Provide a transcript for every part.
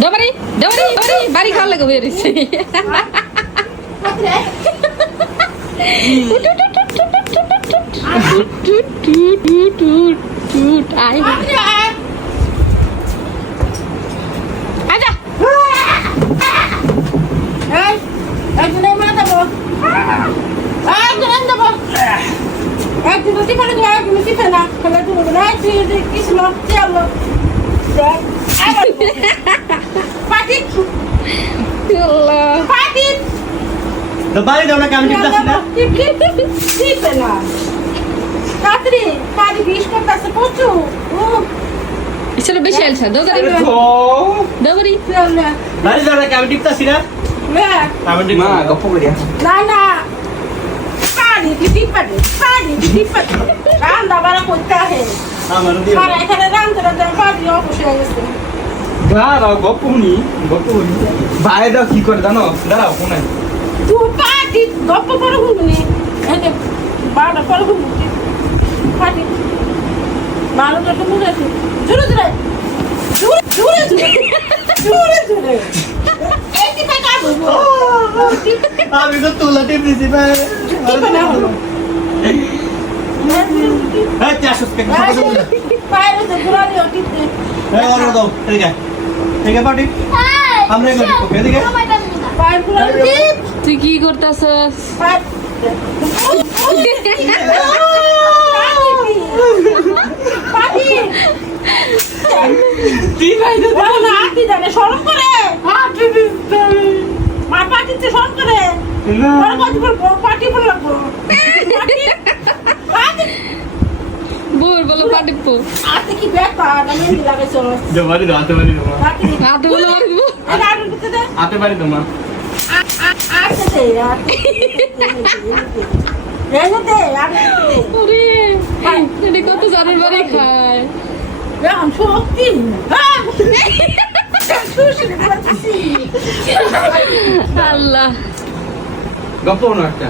ডবরি ডবরি ডবরি বাড়ি খাওয়া লাগে হয়ে রয়েছে আজা একদিন মা দেবো একদিন দেবো একদিন টিফানে দেবো একদিন টিফানা খেলে দেবো কিছু চলো পাটি পাটি তো বাড়ি দাও না কেমন টিপতাছি না টিফানা রাত্রি পাটি বিশ করতেছে প্রচুর চলো বেশি আলসা ডবরি ডবরি বাড়ি দাও না কেমন টিপতাছি না কেমন টিপ মা গপ্প করিয়া না না পাটি টিপাটি পাটি টিপাটি রান্না বাড়া করতে হয় আমার দিয়ে আর এখানে রান্না পাটি অবশ্যই হয়ে গেছে দাঁড়াও গপ্প হুনি ভাই দাও কি করে জানো দাঁড়াও কোন তুই পাটি গপ্প করে হুনি এই যে বাড়া করে হুনি পাটি বাড়াটা তো মুড়ে আছে জোরে জোরে জোরে জোরে জোরে জোরে এই কি টাকা বলবো আমি তো তোলা টিপ দিছি ভাই কি বানা হলো এই চাষস কে বাইরে তো ঘুরালি ওটিতে এই আর দাও ঠিক আছে ঠিক আছে পাটি আমরা এগুলো টিপ এদিকে বাইরে ঘুরালি তুই কি করতেছস পাটি তিন ভাই তো বলো না কি জানে শরম করে মা পাটিতে শরম করে বড় কথা বলবো পাটি বলবো পাটি বোর বলো পাটিপু আতে কি ব্যাপার আমি লাগাইছো যে বাড়ি দাও আতে বাড়ি দাও পাটি আতে বলো মারবো এটা আলু দিতে দে আতে বাড়ি দাও মা আতে দে আতে রেনে দে আতে ওরে এটা কত জানার বাড়ি খায় রাম শক্তি হ্যাঁ সুশি দিতেছি আল্লাহ গপ্প হনো একটা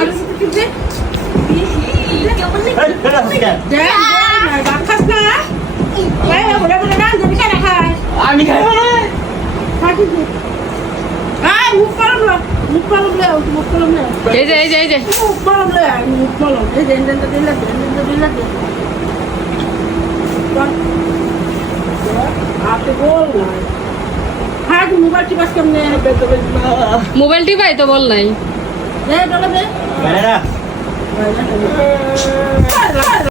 আলু দিতে দে এই এটা আছে দে না বাখাস না এই বলে বলে না যদি কেন খায় আমি খাইব না পাটি দে মুখ করম না মুখ করম না মুখ করম না এই যে এই যে এই যে মুখ করম না মুখ করম এই যে এন্ডা দিলা দে আপনি বল না হ্যাঁ মোবাইল টিপাস কেমনে মোবাইল টিপাই তো বল নাই দে ডলে দে বেড়া বাইরে